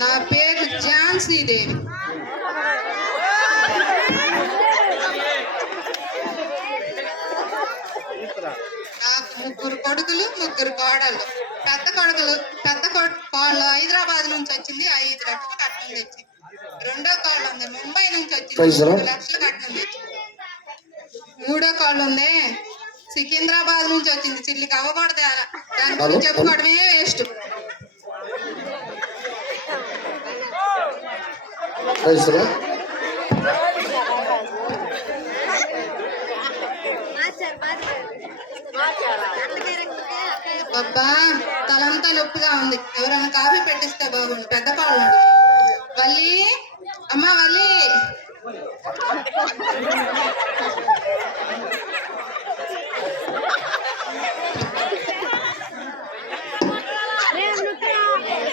నా పేరు ఝాన్సీ దేవి. నాకు 3 కొడుకులు 3 కోడళ్ళు. పెద్ద కోళ్ళు హైదరాబాద్ నుంచి వచ్చింది, 5 లక్షలు కట్నం తెచ్చింది. రెండో కోళ్ళు ఉంది ముంబై నుంచి వచ్చింది, 3 లక్షలు కట్నం తెచ్చింది. మూడో కోళ్ళు ఉంది సికింద్రాబాద్ నుంచి వచ్చింది, చిల్లికి అవ్వకూడదు, దాని గురించి చెప్పుకోవడమే వేస్ట్. అబ్బా తలంతా నొప్పిగా ఉంది, ఎవరైనా కాఫీ పెట్టిస్తే బాగుండు. పెద్ద పాలు వల్లి, అమ్మా వల్లి.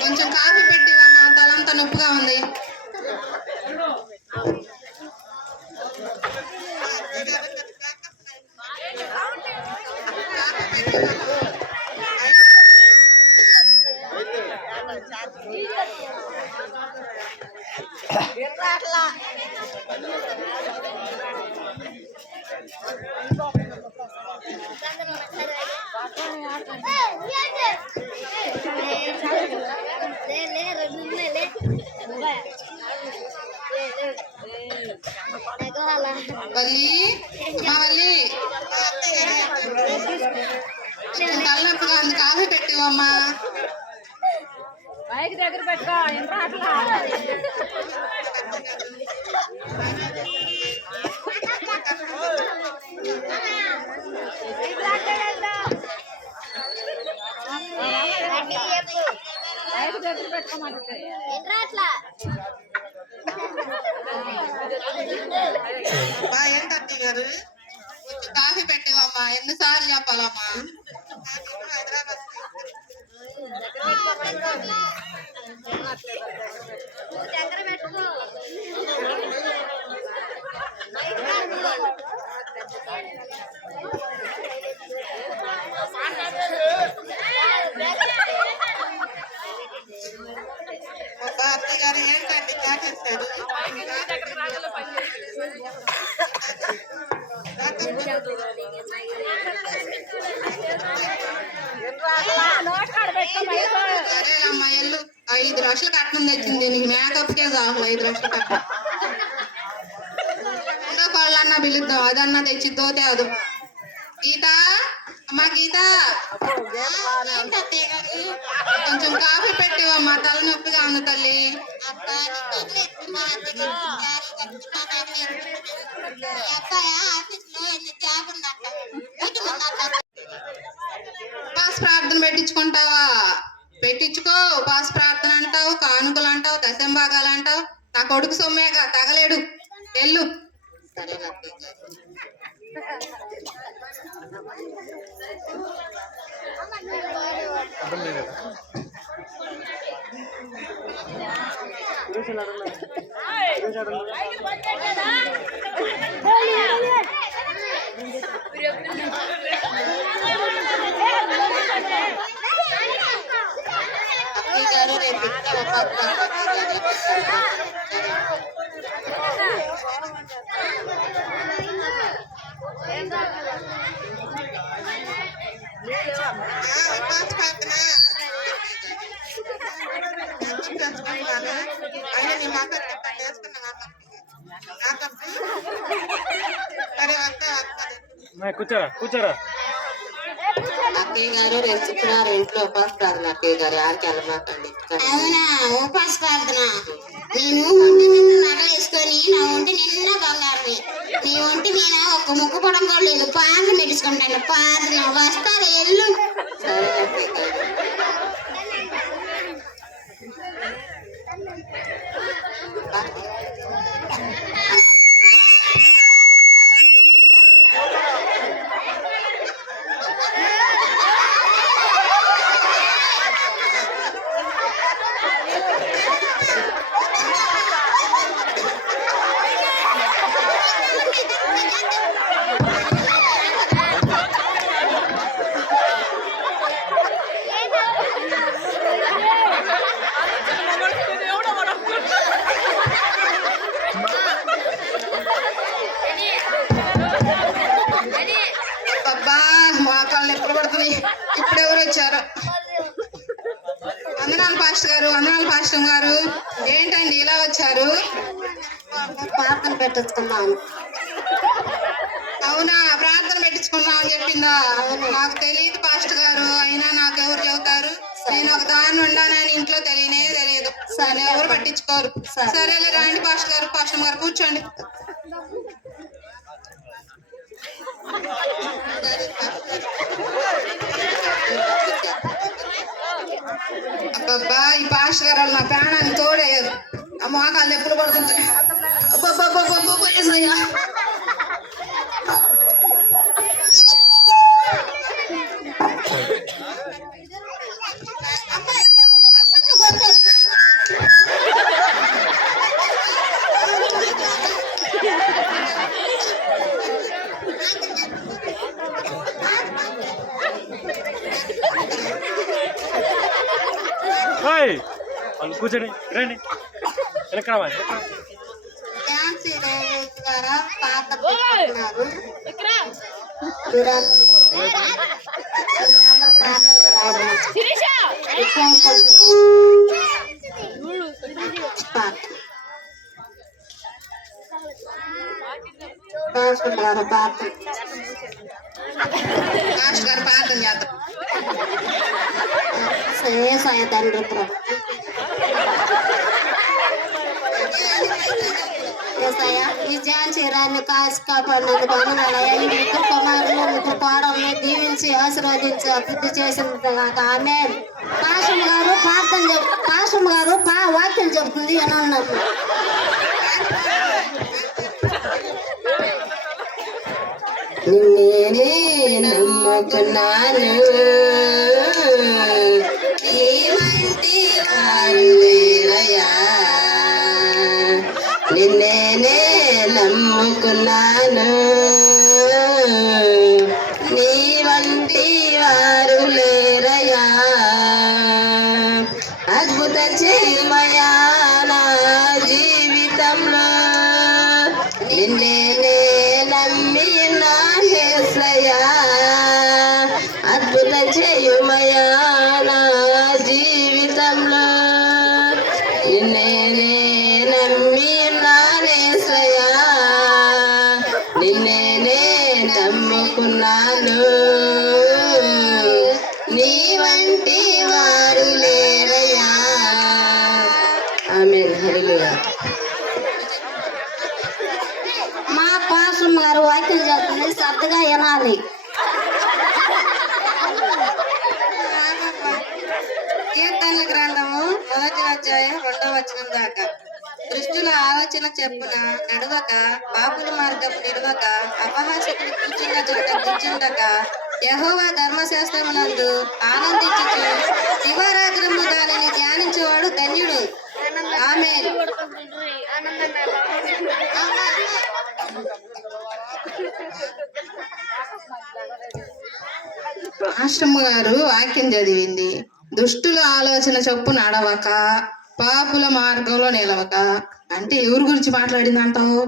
కొంచెం కాఫీ పెట్టివమ్మా, తలంతా నొప్పిగా ఉంది. తలనొప్పిగా ఉంది, కాఫీ పెట్టివమ్మా. బైక్ దగ్గర పెట్టుకో. ఏంటత్తి గారు కాఫీ పెట్టివమ్మా, ఎన్నిసార్లు చెప్పాలమ్మా. అత్తయ్య గారు ఏంటండి కాకేస్తారు? సరేలమ్మా ఎల్లు, 5 లక్షలు కట్నం తెచ్చింది, నీకు మేకప్కే చాలు 5 లక్షలు కట్నం. రెండో కోళ్ళన్నా పిలుద్దాం, అదన్నా తెచ్చిద్దో తేదు. గీత, అమ్మా గీత, కొంచెం కాఫీ పెట్టివమ్మా, తలనొప్పిగా ఉంది తల్లి. ఉపాస ప్రార్థన పెట్టించుకుంటావా? పెట్టించుకో. ఉపాస ప్రార్థన అంటావు, కానుకలు అంటావు, దశంభాగాలు అంటావు. నా కొడుకు సొమ్మేగా, తగలేడు, వెళ్ళు. కూర్చోరా. అక్కయ్య గారు రేపు శుక్రవారం ఇంట్లో ఉపాస ప్రార్థన. అక్కయ్య గారు ఆడికి వెళ్ళమాకండి. అవునా, ఉపాస ప్రార్థన? నేను ఒంటి నిండా నగలు వేసుకొని నా ఒంటి నిండా బంగారమే, నీ ఒంటి మీద ఒక ముక్కు పడం కూడా లేదు. ప్రార్థన పెట్టుకుంటాను, ప్రార్థన వస్తారు, ఎల్లు. సరే అక్కయ్య గారు. పాస్టర్ గారు, వందనాలు పాస్టర్ గారు. ఏంటండి ఇలా వచ్చారు? ప్రార్థన పెట్టించుకున్నాను. అవునా, ప్రార్థన పెట్టించుకున్నాం అని చెప్పిందా? నాకు తెలియదు పాస్టర్ గారు, అయినా నాకు ఎవరు చెబుతారు? నేను ఒక దాన్ని ఉండానని ఇంట్లో తెలియదు. సరే, ఎవరు పట్టించుకోరు. సరేలే రండి పాస్టర్ గారు కూర్చోండి. అబ్బబ్బా, ఈ పాస్టర్ గారు వాళ్ళు నా ప్రాణాన్ని తోడేయరు. ఆ మోకాళ్ళు ఎప్పుడు పడుతుంటాయి. వాళ్ళు కూర్చొని రండి వెనక ఝాన్సీ రావు గారు ప్రార్థన పెట్టుకున్నారు. పాస్టర్ గారు ప్రార్థన చేద్దాం. ఏసయ్య తండ్రి ప్రభు, ఏసయ్య ఈ ఝాన్సీ రాణి కాసి కాపాడినందుకు వందనాలయ్యా. ఈ ముగ్గురు కుమారులు ముగ్గురు కోడల్ని దీవించి ఆశీర్వదించి అభివృద్ధి చేసిన ఆమేన్. పాస్టర్ గారు వాక్యం చెబుతుంది అని అన్నారు. నిన్నే నమ్ముకున్నాను, ఏమంటే వారు లేరయ్యా. నిన్నే నమ్ముకున్నాను, నీ వంటి వారు లేరయ్యా. అద్భుతం చేయమయా నా జీవితంలో, నిన్నే నమ్మి నాయసయ్యా. అద్భుతం చేయుమయా నా జీవితంలో, నిన్నే నమ్మి నాయసయ్యా. నిన్నే నమ్ముకున్నాను, నీ వంటి వారు లేరయ్యా. ఆమేన్. హల్లెలూయా. మా పాస్టర్ గారు వాక్యం చేస్తుంది, శ్రద్ధగా వినాలి. కీర్తనల గ్రంథము 1వ అధ్యాయం 2వ వచనం దాకా. దుష్టుల ఆలోచన చెప్పున నడవక, పాపుల మార్గం నిడవక, అపహాసకులు కూర్చున్న చోట కూర్చుండక, యెహోవా ధర్మశాస్త్రమునందు ఆనందించుచు దివారాత్రము దానిని ధ్యానించేవాడు ధన్యుడు. ఆమేన్. పాస్టమ్మ గారు వాక్యం చదివింది. దుష్టుల ఆలోచన చొప్పు నడవక, పాపుల మార్గంలో నిలవక అంటే ఎవరి గురించి మాట్లాడింది అంటావు?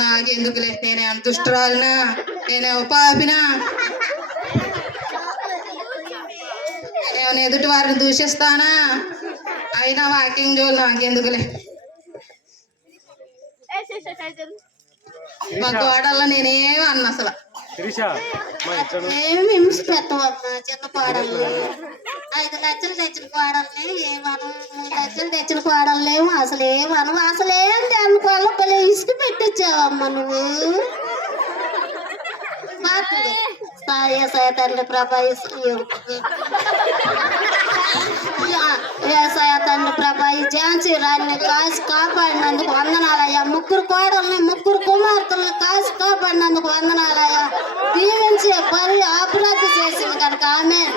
నాకెందుకులే, నేనేమో దుష్టురాలినా, నేనేమో పాపినా, నేనేమో ఎదుటి వారిని దూషిస్తానా? అయినా వాక్యం జోలు నాకెందుకులే. మా కోడల్లో నేనేమో అన్న అసలు ఏమి హింస పెట్టవమ్మా. చిన్న కోడల్ని 5 లక్షలు తెచ్చిన కోడల్ని ఏమను, 3 లక్షలు తెచ్చిన కోడల్నేమో అసలు ఏమను. అసలు ఏంటి అనుకోవాలి, భలే ఇసుక పెట్టించావమ్మా నువ్వు. తండ్రి ప్రభా, తండ్రి ప్రభా, ఈ ఝాన్సీ రాణిని కాసి కాపాడినందుకు వందనాలయ్యా. ముగ్గురు కోడల్ని ముగ్గురు కుమార్తెల్ని కాసి కాపాడినందుకు వందనాలయ్యా. దీవించి అభివృద్ధి చేసింది కనుక ఆమేన్.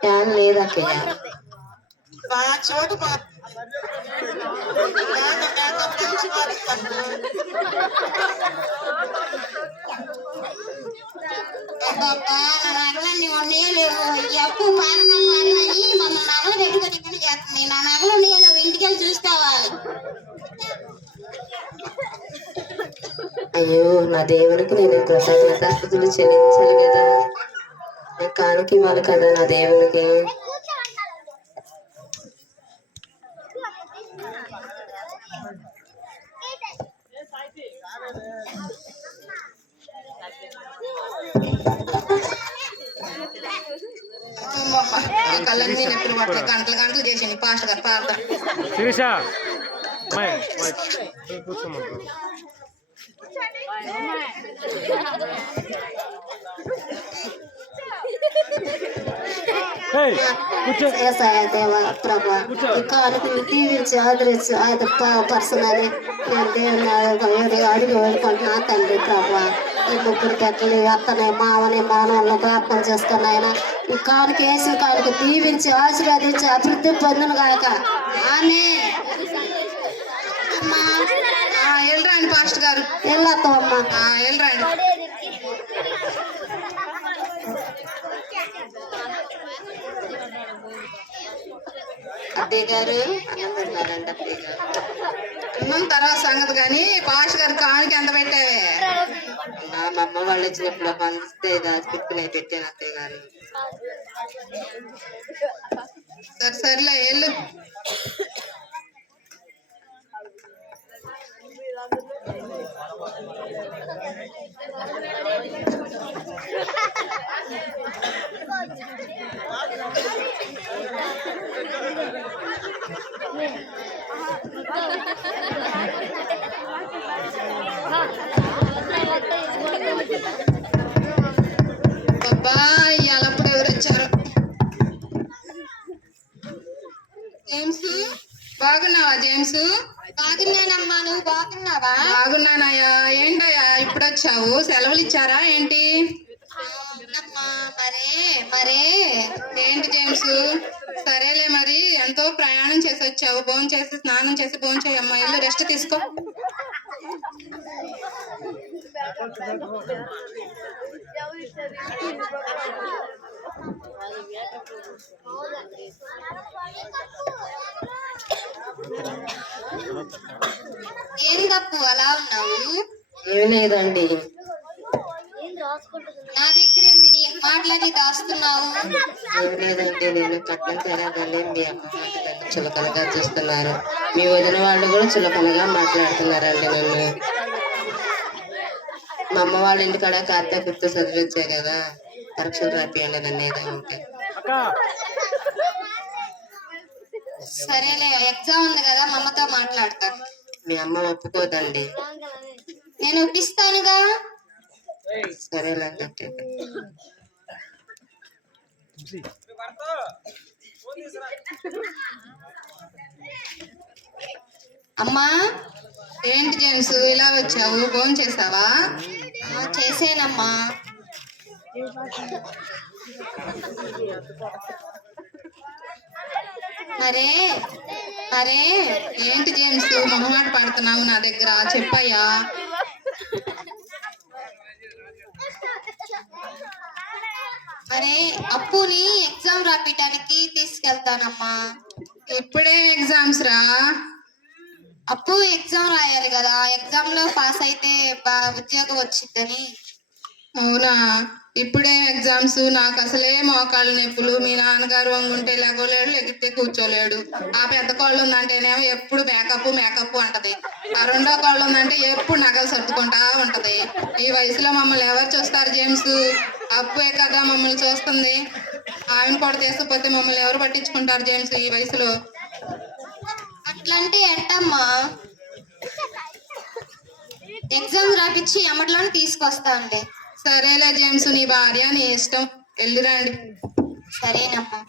ఫ్యాన్ లేదా చోటు నీళ్ళు ఈ అప్పు పాలన పాలనని మమ్మల్ని నగలు పెట్టుకొని ఇక్కడ చేస్తుంది. నా నగలు నీళ్ళు ఇంటికి వెళ్ళి చూసుకోవాలి. అయ్యో నా దేవునికి నేను కృతజ్ఞతాస్తుతులు చెల్లించాలి కదా, నేను కానుక ఇవ్వాలి కదా నా దేవునికి. కళ్ళన్నీ నెప్పులు పడతాయి. గంటలు గంటలు చేసింది పాస్టర్ గారు ప్రార్థన. శిరీష కూర్చోమంటారు. దేవా ప్రభా ఈ కానుకలు దీవించి ఆదరించి పర్సనని నేను దేవుని అడిగి వేడుకుంటున్నా తండ్రి ప్రభా. ఈ ముగ్గురు పెట్టలు అత్తనే మావని మానవులను జ్ఞాపకం చేసుకున్నాయన. ఈ కానుక వేసిన కానుక దీవించి ఆశీర్వదించి అభివృద్ధి పొందును గాక. ఆమె వెళ్ళరాండి పాస్టర్ గారు, వెళ్ళొస్తామమ్మా. వెళ్ళరాండి. అత్తయ్య గారు అన్నం పెడతారండి. అత్తయ్య గారు అన్నం తర్వాత సంగతి కానీ పాస్టర్ గారు కానుక ఎంత పెట్టావే? మా అమ్మ వాళ్ళు వచ్చినప్పుడు పంపిస్తే దాచిపెట్టుకుని పెట్టాను అత్తయ్య గారు. సర్లే వెళ్ళు. అబ్బా ఇవాళప్పుడు ఎవరు వచ్చారు? జేమ్స్ బాగున్నావా? జేమ్స్ బాగున్నానమ్మా, నువ్వు బాగున్నావా? బాగున్నానయ్యా. ఏంటయ్యా ఇప్పుడు వచ్చావు? సెలవులు ఇచ్చారా ఏంటి? మరే ఏంటి జేమ్స్? సరేలే మరి, ఎంతో ప్రయాణం చేసి వచ్చావు. భోజనం చేసి స్నానం చేసి భోజనం చేయమ్మా. ఇల్లు రెస్ట్ తీసుకో. ఏం తప్పు అలా ఉన్నావు? ఏమి లేదండి. నా దగ్గర ఏంది నీ మాట్లాడి దాస్తున్నావు? ఏమి లేదండి, నేను కట్నం తేలేదండి. మీ అమ్మ వాళ్ళు నన్ను చులకనగా చూస్తున్నారు. మీ వదిన వాళ్ళు కూడా చులకనగా మాట్లాడుతున్నారండి నన్ను. మా అమ్మ వాళ్ళ ఇంటికాడ కార్తె గుర్తు చదివించే కదా, పరీక్షలు రాపియండి నన్ను ఏదో ఉంటే. సరేలే, ఎగ్జామ్ ఉంది కదా, మా అమ్మతో మాట్లాడతాను. మీ అమ్మ ఒప్పుకోదండి. నేను ఒప్పిస్తానుగా. సరేనండి. అమ్మా ఏంటి జేమ్స్ ఇలా వచ్చావు? భోజనం చేసావా? చేసేనమ్మా. మరే ఏంటి జేమ్స్ మొహమాట పడుతున్నావు నా దగ్గర? చెప్పయ్యా. మరే అప్పుని ఎగ్జామ్ రాపించడానికి తీసుకెళ్తానమ్మా. ఇప్పుడేం ఎగ్జామ్స్ రా? అప్పు ఎగ్జామ్ రాయాలి కదా, ఎగ్జామ్ లో పాస్ అయితే ఉద్యోగం వచ్చిందని. అవునా? ఇప్పుడేం ఎగ్జామ్స్? నాకు అసలే మోకాళ్ళ నొప్పులు. మీ నాన్నగారు వంగుంటే లెగలేడు, లెగితే కూర్చోలేడు. ఆ పెద్ద కాళ్ళు ఉందంటేనేమో ఎప్పుడు మేకప్ అంటది. ఆ రెండో కాళ్ళు ఉందంటే ఎప్పుడు నగలు సర్దుకుంటా ఉంటది. ఈ వయసులో మమ్మల్ని ఎవరు చూస్తారు జేమ్స్? అప్పుే కదా మమ్మల్ని చూస్తుంది. ఆమెను కూడా తీసుకుపోతే మమ్మల్ని ఎవరు పట్టించుకుంటారు జేమ్స్ ఈ వయసులో? అట్లంటే ఎట్టమ్మా? ఎగ్జామ్ రాపిచ్చి అమ్మట్లోనే తీసుకొస్తానులే. సరేలే జేమ్స్, నీ భార్య నీ ఇష్టం, వెళ్ళిరండి. సరేనమ్మా.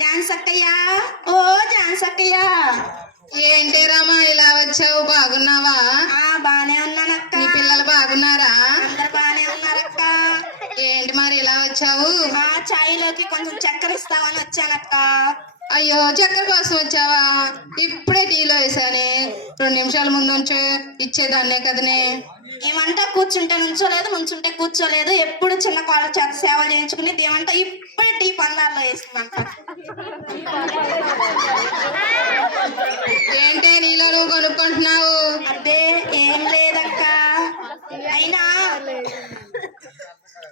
జాన్సక్కయ్య, ఓ జాన్సక్కయ్య. ఏంటి రామా ఇలా వచ్చావు? బాగున్నావా? బానే ఉన్నానక్క. నీ పిల్లలు బాగున్నారా? అందరు బానే ఉన్నారక్క. ఏంటి మరి ఇలా వచ్చావు? చాయ్లోకి కొంచెం చక్కెర ఇస్తావని వచ్చానక్క. అయ్యో, చక్కెర కోసం వచ్చావా? ఇప్పుడే టీలో వేసానే. 2 నిమిషాల ముందు ఉంచు, ఇచ్చేదాన్నే కదనే. ఏమంటా కూర్చుంటే నుంచోలేదు, నుంచుంటే కూర్చోలేదు. ఎప్పుడు చిన్న కాళ్ళ చేత సేవలు చేయించుకుని ఏమంటా ఇప్పుడే టీ పందాల్లో వేస్తుందంట. ఏంటే నీలో నువ్వు కొనుక్కుంటున్నావు? అదే ఏం లేదక్క. అయినా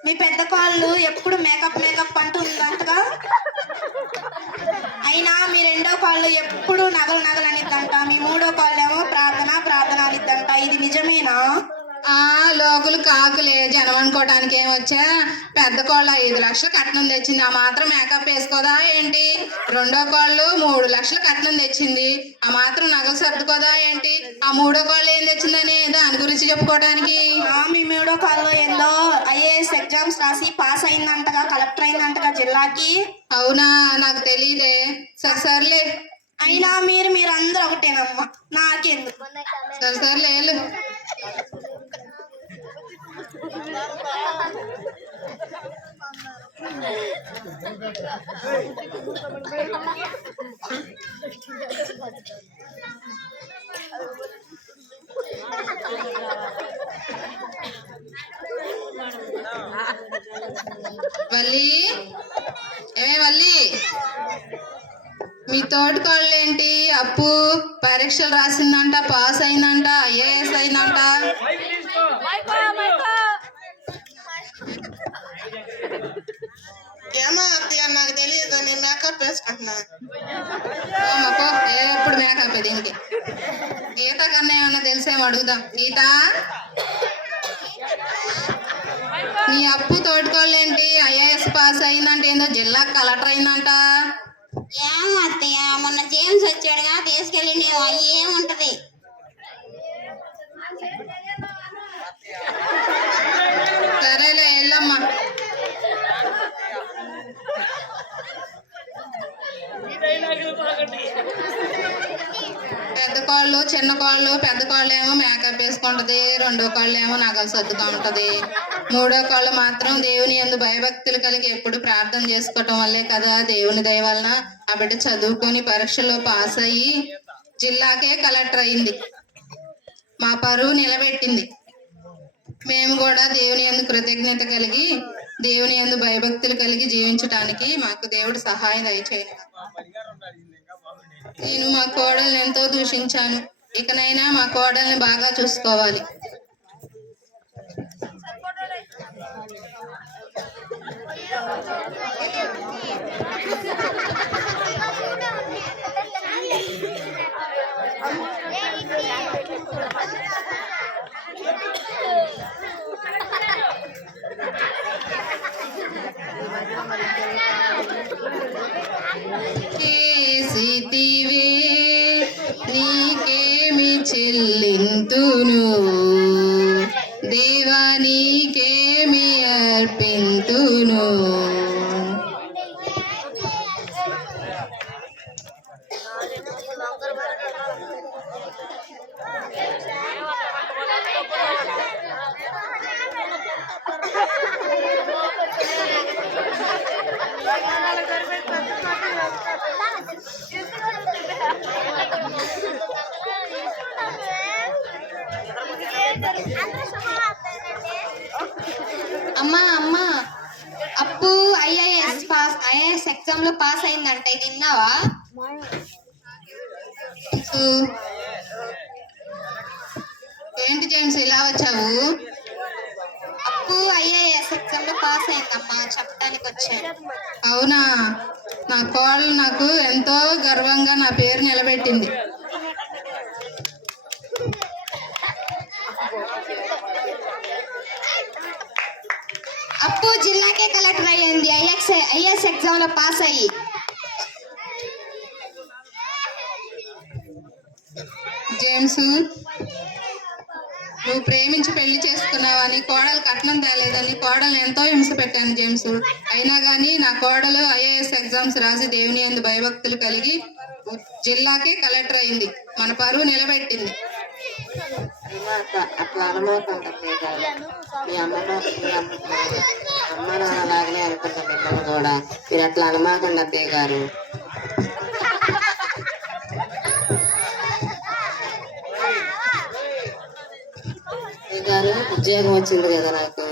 మీ పెద్ద కాళ్ళు ఎప్పుడు మేకప్ అంటూ ఉందంటగా. అయినా మీ 2వ కాళ్ళు ఎప్పుడు నగలు అనిద్దంట. మీ 3వ కాళ్ళు ఏమో ప్రార్థన అనిద్దంట. ఇది నిజమేనా? లోకులు కాకులే, జనం అనుకోవటానికి ఏమొచ్చా. పెద్ద కోళ్ళ 5 లక్షలు కట్నం తెచ్చింది, ఆ మాత్రం మేకప్ వేసుకోదా ఏంటి? 2వ కోళ్ళు 3 లక్షలు కట్నం తెచ్చింది, ఆ మాత్రం నగలు సర్దుకోదా ఏంటి? ఆ 3వ కోళ్ళు ఏం తెచ్చిందని దాని గురించి చెప్పుకోవడానికి. మీ 3వ కాళ్ళు ఏందో IAS ఎగ్జామ్స్ రాసి పాస్ అయిందంటగా, కలెక్టర్ అయిందంటగా జిల్లాకి. అవునా? నాకు తెలీదే. సర్లే. అయినా మీరు అందరూ ఒకటేనమ్మా, నాకెందుకు. సర్లే వెళ్ళు. వల్లి, వల్లి, మీ తోటికోళ్ళు ఏంటి? అప్పు పరీక్షలు రాసిందంట, పాస్ అయిందంట, IAS అయిందంట. ఏమో అత్తయ్య, నాకు తెలియదు, నేను మేకప్ వేసుకుంటున్నా. ఎప్పుడు మేకప్ దీనికి. గీత కన్నా ఏమన్నా తెలిసేమో అడుగుదాం. గీత, నీ అప్పు తోటికోళ్ళు ఏంటి? IAS పాస్ అయిందంట, ఏందో జిల్లా కలెక్టర్ అయిందంట. ఏమో అత్తయ్య, మొన్న జేమ్స్ వచ్చాడుగా, తీసుకెళ్ళి నేను ఏముంటది. సరేలే, వెళ్ళమ్మా. పెద్ద కోళ్ళు, చిన్న కోళ్ళు. పెద్ద కోళ్ళు ఏమో మేకప్ వేసుకుంటది, 2వ కోళ్ళు ఏమో నగలు సర్దుకుంటది, 3వ కోళ్ళు మాత్రం దేవుని యందు భయభక్తులు కలిగి ఎప్పుడు ప్రార్థన చేసుకోవటం వల్లే కదా దేవుని దయ వలన ఆ బిడ్డ చదువుకొని పరీక్షలో పాస్ అయ్యి జిల్లాకే కలెక్టర్ అయింది. మా పరువు నిలబెట్టింది. మేము కూడా దేవుని యందు కృతజ్ఞత కలిగి, దేవుని యందు భయభక్తులు కలిగి జీవించటానికి మాకు దేవుడు సహాయం దయచేయండి. నేను మా కోడల్ని ఎంతో దూషించాను, ఇకనైనా మా కోడల్ని బాగా చూసుకోవాలి. చేసితివే నీకేమి చెల్లింతును, దేవా నీకేమి అర్పింతును. అమ్మా, అప్పు IAS ఎగ్జామ్ లో పాస్ అయిందంట, ఇది విన్నావా? ఏంటి జేమ్స్ ఇలా వచ్చావు? అప్పు IAS ఎగ్జామ్ లో పాస్ అయిందమ్మా, చెప్పడానికి వచ్చాను. అవునా? నా కోడలు నాకు ఎంతో గర్వంగా నా పేరు నిలబెట్టింది. అప్పు జిల్లాకే కలెక్టర్ అయ్యింది IAS ఎగ్జామ్ లో పాస్ అయ్యి. జేమ్స్, నువ్వు ప్రేమించి పెళ్లి చేసుకున్నావని, కోడలు కట్నం తేలేదని కోడలు ఎంతో హింస పెట్టాను జేమ్స్. అయినా కానీ నా కోడలు IAS ఎగ్జామ్స్ రాసి దేవుని యందు భయభక్తులు కలిగి జిల్లాకి కలెక్టర్ అయింది. మన పరువు నిలబెట్టింది. అట్లా అనుభవం మీ అమ్మ నాన్నలాగానే అనుకుంటా పిల్లలు కూడా. మీరు అట్లా అనుమాకండి అత్తయ్య గారు. గారు ఉద్యోగం వచ్చింది కదా నాకు,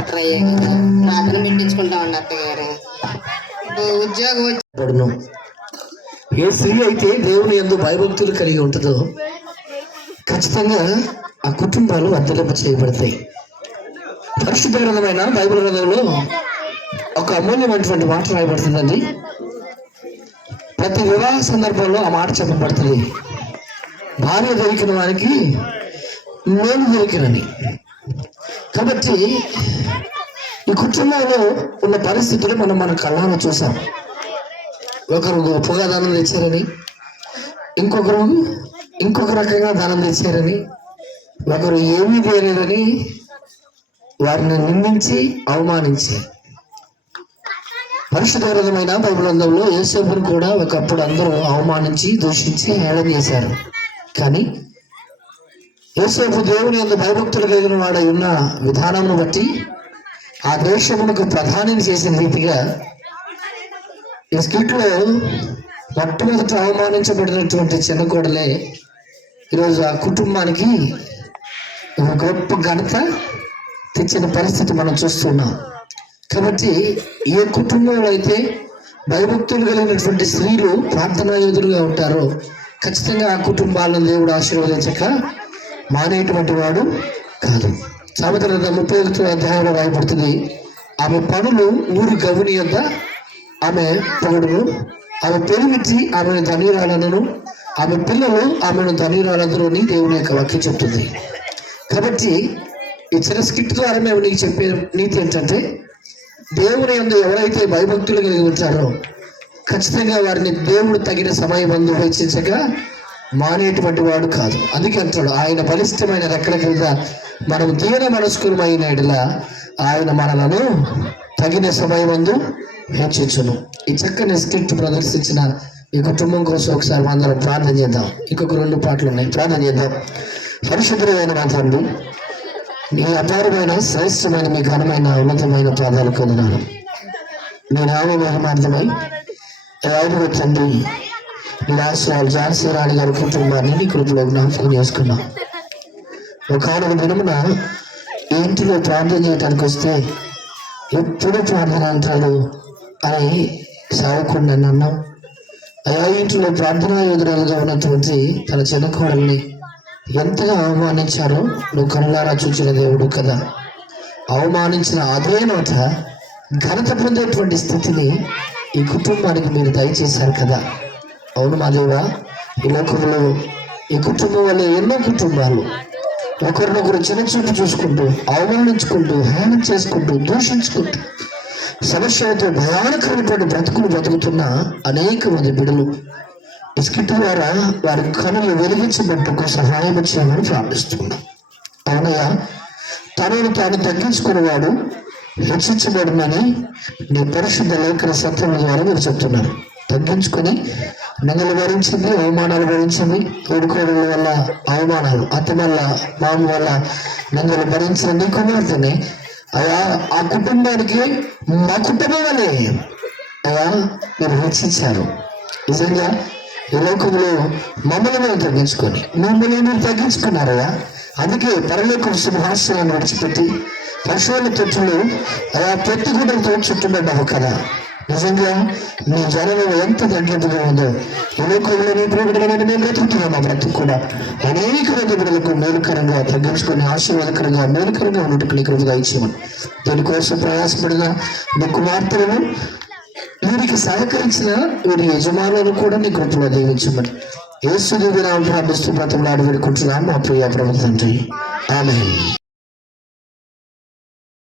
అట్లా అయ్యే కదా ప్రార్థన పెట్టించుకుంటామండి అత్తయ్య గారు. ఉద్యోగం పడును. ఏ స్త్రీ అయితే దేవుని యందు భయభక్తులు కలిగి ఉంటుందో ఖచ్చితంగా ఆ కుటుంబాలు వర్ధలింప చేయబడతాయి. పరిశుద్ధ గ్రంథమైన బైబిల్ గ్రంథంలో ఒక అమూల్యమైనటువంటి మాట రాయబడుతుందండి. ప్రతి వివాహ సందర్భంలో ఆ మాట చెప్పబడుతుంది, భార్య దొరికిన వారికి మేలు దొరికినని. కాబట్టి ఈ కుటుంబంలో ఉన్న పరిస్థితులు మనం మన కళ్ళారా చూసాం. ఒకరు గొప్పగా దానం తెచ్చారని, ఇంకొకరు ఇంకొక రకంగా దానం తెచ్చారని, ఒకరు ఏమీ చేయలేదని వారిని నిందించి అవమానించి. పరిశుద్ధ గ్రంథమైన బైబిల్ గ్రంథంలో యోసేపును కూడా ఒకప్పుడు అందరూ అవమానించి దూషించి హేళన చేశారు. కానీ యోసేపు దేవుని యందు భయభక్తులు కలిగిన వాడై ఉన్న విధానంను బట్టి ఆ దేశమునకు ప్రధానిని చేసిన రీతిగా ఈ స్కిట్లో మొట్టమొదట అవమానించబడినటువంటి చిన్న కోడలే ఈరోజు ఆ కుటుంబానికి ఒక గొప్ప ఘనత తెచ్చిన పరిస్థితి మనం చూస్తున్నాం. కాబట్టి ఏ కుటుంబంలో అయితే భయభక్తులు కలిగినటువంటి స్త్రీలు ప్రార్థనా యోధులుగా ఉంటారో ఖచ్చితంగా ఆ కుటుంబాలను దేవుడు ఆశీర్వదించక మానేటువంటి వాడు కాదు. సామెతల 31వ అధ్యాయంలో రాయబడుతుంది, ఆమె పనులు 100 గవుని యొద్ద ఆమె పొగడును, ఆమె పెరిగిచ్చి ఆమెను ధనిరాలను, ఆమె పిల్లలు ఆమెను ధనిరాలందరూ దేవుని యొక్క వాక్యం చెప్తుంది. కాబట్టి ఈ చిన్న స్కిట్ ద్వారా మేము నీకు చెప్పే నీతి ఏంటంటే, దేవుని యందు ఎవరైతే భయభక్తులు కలిగి ఉంటారో ఖచ్చితంగా వారిని దేవుడు తగిన సమయం అందు హెచ్చించగా మానేటువంటి వాడు కాదు. అందుకే అంటాడు, ఆయన బలిష్టమైన రెక్కల క్రింద మనం దీన మనస్కులమైన ఎడల ఆయన మనలను తగిన సమయం అందు హెచ్చించును. ఈ చక్కని స్క్రిప్ట్ ప్రదర్శించిన ఈ కుటుంబం కోసం ఒకసారి అందరం ప్రార్థన చేద్దాం. ఇంకొక 2 పాటలు ఉన్నాయి, ప్రార్థన చేద్దాం. పరిశుద్ధమైన మా తండ్రి, నీ అపారమైన శ్రేష్టమైన మీ ఘనమైన ఉన్నతమైన పాదాలు కొందనాను. మీ నామ మహిమార్థమై రాయుడు తండ్రి నీ ఆశ్రయాలు ఝాన్సీ రాణి గారి కుటుంబాన్ని నీ కృపలో జ్ఞాపకం చేసుకున్నాం. ఒకనొక దినమున ఈ ఇంటిలో ప్రార్థన చేయడానికి వస్తే ఎప్పుడు ప్రార్థన అంటాడు అని సాగుకుండా నన్ను అన్నాం. అయా ఇంటిలో ప్రార్థనా యోధురాలుగా ఉన్నటువంటి తన చిన్న కోడల్ని ఎంతగా అవమానించారో నువ్వు కనులారా చూచిన దేవుడు కదా. అవమానించిన అదే నోట ఘనత పొందేటువంటి స్థితిని ఈ కుటుంబానికి మీరు దయచేశారు కదా. అవును మా దేవా, ఈ లోకంలో ఈ కుటుంబం వల్ల ఎన్నో కుటుంబాలు ఒకరినొకరు చిన్నచూపు చూసుకుంటూ, అవమానించుకుంటూ, హేళన చేసుకుంటూ, దూషించుకుంటూ సమస్యలతో భయానకరమైనటువంటి బ్రతుకులు బతుకుతున్న అనేక మంది బిడ్డలు ఈ స్కిట్ ద్వారా వారి కనులు వెలిగించబట్టుకు సహాయం చేయమని ప్రార్థిస్తున్నాం. అవునయ్యా, తనను తాను తగ్గించుకునేవాడు హెచ్చించబడునని నీ పరిశుద్ధ లేఖన సత్యం ద్వారా మీరు చెప్తున్నారు. తగ్గించుకొని నిందలు భరించింది, అవమానాలు భరించింది, తోడుకోవడం వల్ల అవమానాలు, అత్త వల్ల, మామ వల్ల నిందలు భరించిన నీ కుమార్తెని అయా ఆ కుటుంబానికి మా కుటుంబం వల్లే అయా మీరు హెచ్చించారు. నిజంగా ఈ లోకంలో మమ్మల్ని మేము తగ్గించుకొని మమ్మల్ని మీరు తగ్గించుకున్నారయ్యా. అందుకే పరలోకం సింహాసనాన్ని విడిచిపెట్టి పశువుల తొట్టులు అలా పెట్టుకుంటూ చుట్టుబడ్డావు కదా. నిజంగా నీ జనం ఎంత తగ్గింపుగా ఉందో ఈ లోకంలో నీ ప్రేమికులైన మేము బ్రతుకుతున్నాం. మా బ్రతుకు కూడా అనేక మంది బిడ్డలకు మేలుకరంగా తగ్గించుకొని ఆశీర్వాదకరంగా మేలుకరంగా ఉన్నట్టు నీ కృపగా ఇచ్చేమని, దీనికోసం ప్రయాసపడిన నీ కుమార్తెలను వీరికి సహకరించిన వీరి యజమానులను కూడా నీ కృపలో దీవించమని యేసు దివ్య నామమున ప్రార్థిస్తూ బ్రతిమలాడి వేడుకుంటున్నాం మా ప్రియ ప్రభువు తండ్రి. ఆమేన్.